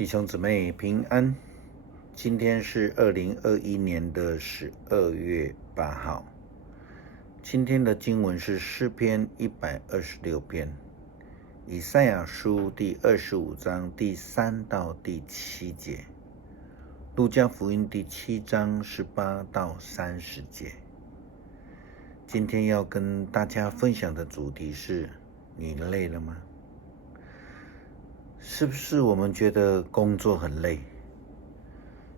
弟兄姊妹平安，今天是2021年的12月8号。今天的经文是诗篇126篇，以赛亚书第25章第3到第7节，路加福音第7章18到30节。今天要跟大家分享的主题是：你累了吗？是不是我们觉得工作很累？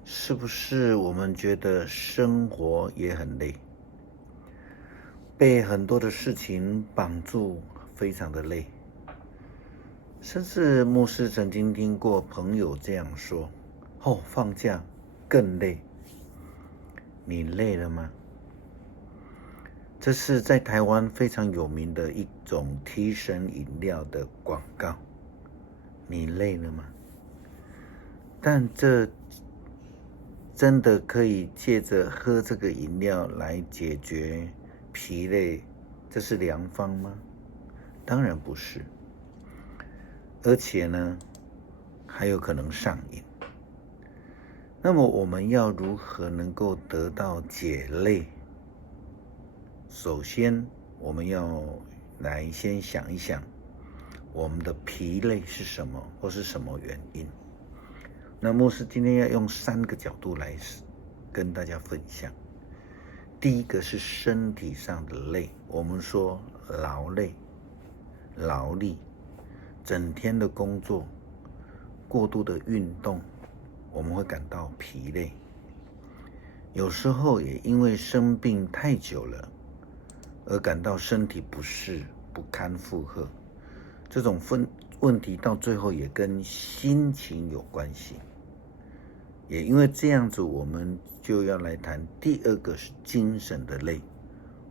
是不是我们觉得生活也很累？被很多的事情绑住，非常的累。甚至牧师曾经听过朋友这样说：放假更累。你累了吗？这是在台湾非常有名的一种提神饮料的广告。你累了吗？但这真的可以借着喝这个饮料来解决疲累，这是良方吗？当然不是。而且呢，还有可能上瘾。那么我们要如何能够得到解累？首先，我们要来先想一想，我们的疲累是什么，或是什么原因？那牧师今天要用3个角度来跟大家分享。第一个是身体上的累，我们说劳累、劳力，整天的工作、过度的运动，我们会感到疲累。有时候也因为生病太久了，而感到身体不适、不堪负荷。这种问题到最后也跟心情有关系。也因为这样子，我们就要来谈第二个是精神的累，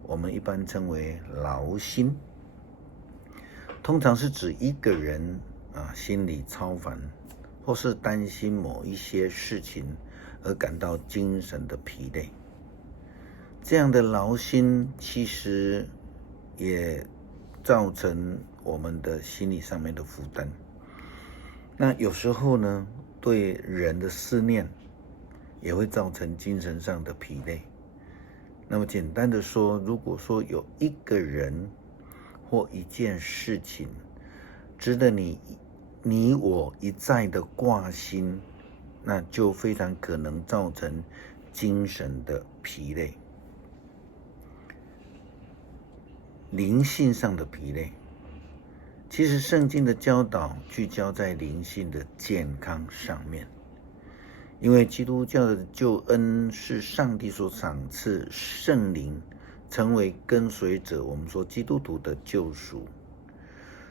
我们一般称为劳心。通常是指一个人心里超烦，或是担心某一些事情而感到精神的疲累。这样的劳心其实也造成我们的心理上面的负担。那有时候呢，对人的思念也会造成精神上的疲累。那么简单的说，如果说有一个人或一件事情值得你我一再的挂心，那就非常可能造成精神的疲累。灵性上的疲累，其实圣经的教导聚焦在灵性的健康上面。因为基督教的救恩是上帝所赏赐圣灵成为跟随者，我们说基督徒的救赎，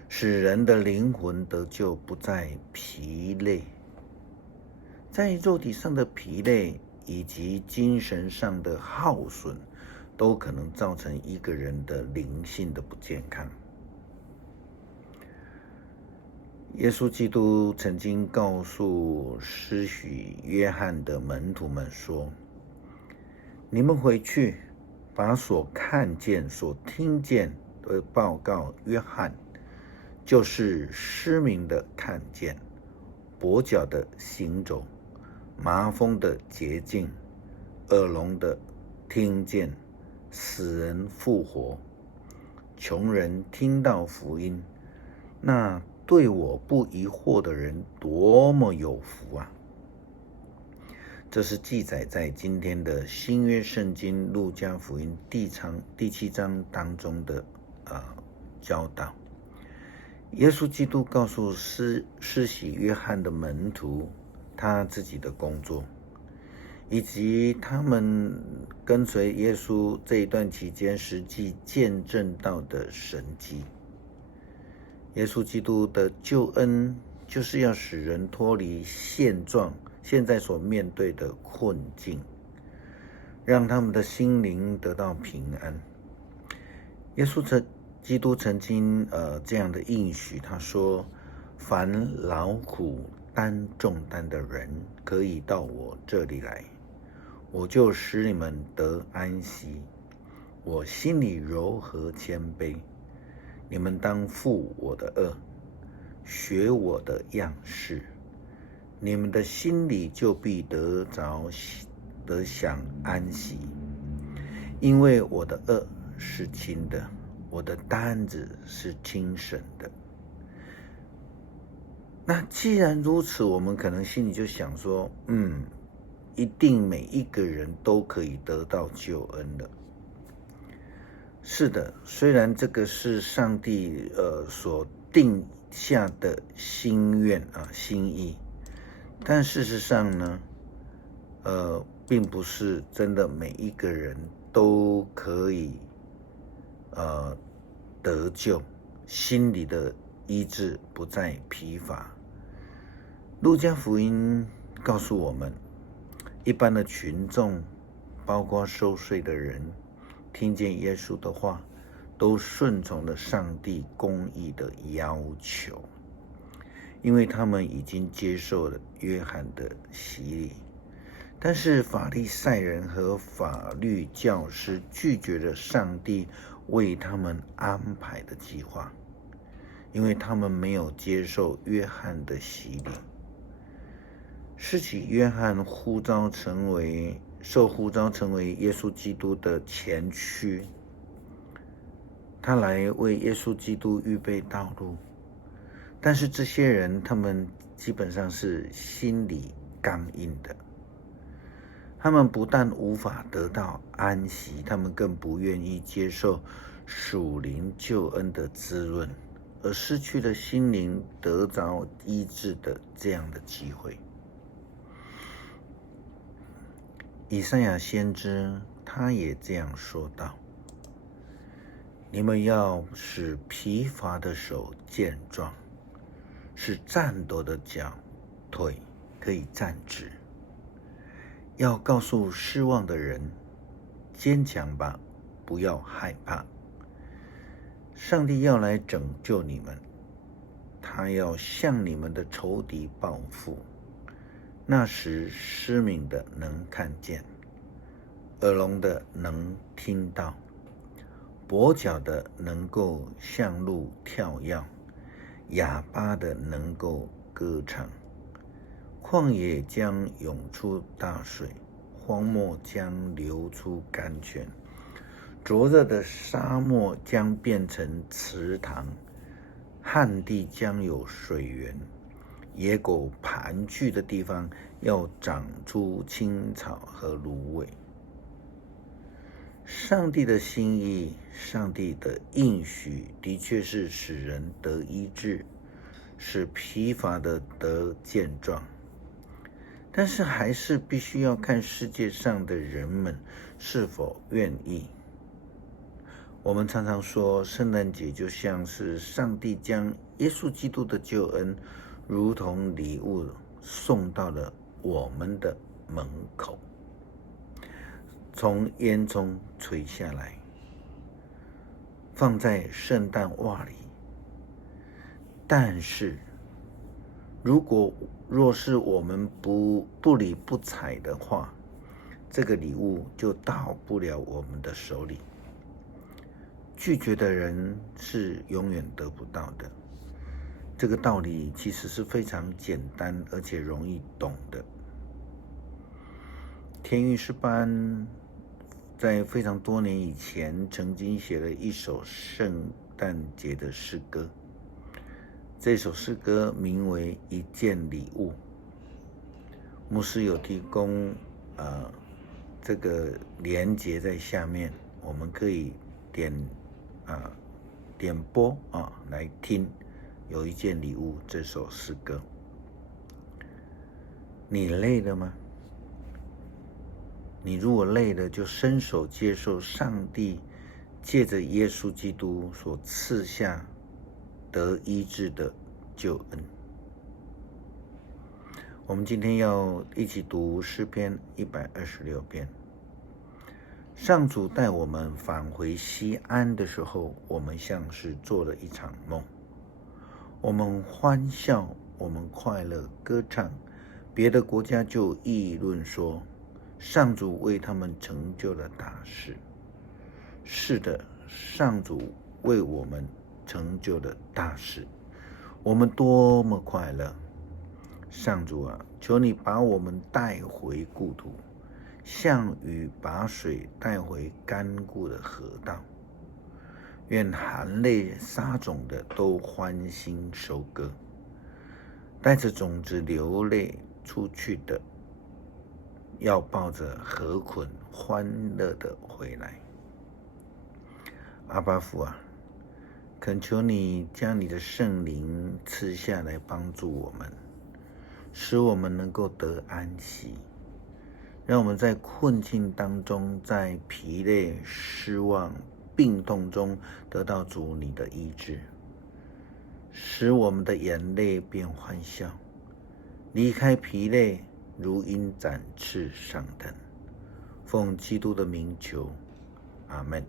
使人的灵魂得救，不再疲累。在肉体上的疲累以及精神上的耗损，都可能造成一个人的灵性的不健康。耶稣基督曾经告诉施洗约翰的门徒们说：你们回去，把所看见、所听见的报告约翰，就是失明的看见，跛脚的行走，麻风的洁净，耳聋的听见，死人复活，穷人听到福音。那对我不疑惑的人多么有福啊！这是记载在今天的新约圣经路加福音第7章当中的教导。耶稣基督告诉施洗约翰的门徒他自己的工作，以及他们跟随耶稣这一段期间实际见证到的神迹。耶稣基督的救恩就是要使人脱离现在所面对的困境，让他们的心灵得到平安。耶稣基督曾经这样的应许，他说：凡劳苦担重担的人，可以到我这里来，我就使你们得安息。我心里柔和谦卑，你们当负我的恶，学我的样式，你们的心里就必得享安息，因为我的恶是轻的，我的担子是轻省的。那既然如此，我们可能心里就想说，一定每一个人都可以得到救恩了。是的，虽然这个是上帝所定下的心愿心意，但事实上呢，并不是真的每一个人都可以得救，心里的医治不再疲乏。路加福音告诉我们，一般的群众，包括收税的人，听见耶稣的话，都顺从了上帝公义的要求，因为他们已经接受了约翰的洗礼。但是法利赛人和法律教师拒绝了上帝为他们安排的计划，因为他们没有接受约翰的洗礼。施洗约翰受呼召成为耶稣基督的前驱，他来为耶稣基督预备道路。但是这些人，他们基本上是心里刚硬的，他们不但无法得到安息，他们更不愿意接受属灵救恩的滋润，而失去了心灵得着医治的这样的机会。以赛亚先知他也这样说道：你们要使疲乏的手健壮，使颤抖的脚腿可以站直，要告诉失望的人，坚强吧，不要害怕。上帝要来拯救你们，他要向你们的仇敌报复。那时失明的能看见，耳聋的能听到，跛脚的能够向路跳跃，哑巴的能够歌唱。旷野将涌出大水，荒漠将流出甘泉，灼热的沙漠将变成池塘，旱地将有水源，野狗盘踞的地方要长出青草和芦苇。上帝的心意，上帝的应许，的确是使人得医治，使疲乏的得健壮。但是还是必须要看世界上的人们是否愿意。我们常常说，圣诞节就像是上帝将耶稣基督的救恩如同礼物送到了我们的门口，从烟囱垂下来，放在圣诞袜里。但是若是我们不理不睬的话，这个礼物就到不了我们的手里。拒绝的人是永远得不到的。这个道理其实是非常简单而且容易懂的。田玉诗班在非常多年以前曾经写了一首圣诞节的诗歌，这首诗歌名为《一件礼物》。牧师有提供这个连结在下面，我们可以点播来听。有一件礼物这首诗歌。你累了吗？你如果累了，就伸手接受上帝借着耶稣基督所赐下得医治的救恩。我们今天要一起读诗篇126篇。上主带我们返回西安的时候，我们像是做了一场梦。我们欢笑，我们快乐歌唱，别的国家就议论说，上主为他们成就了大事。是的，上主为我们成就了大事，我们多么快乐！上主啊，求你把我们带回故土，像雨把水带回干固的河道。愿含泪撒种的都欢欣收割，带着种子流泪出去的，要抱着禾捆欢乐的回来。阿爸父啊，恳求你将你的圣灵赐下来帮助我们，使我们能够得安息，让我们在困境当中，在疲累、失望、病痛中得到主你的医治，使我们的眼泪变欢笑，离开疲累，如鹰展翅上腾。奉基督的名求，阿们。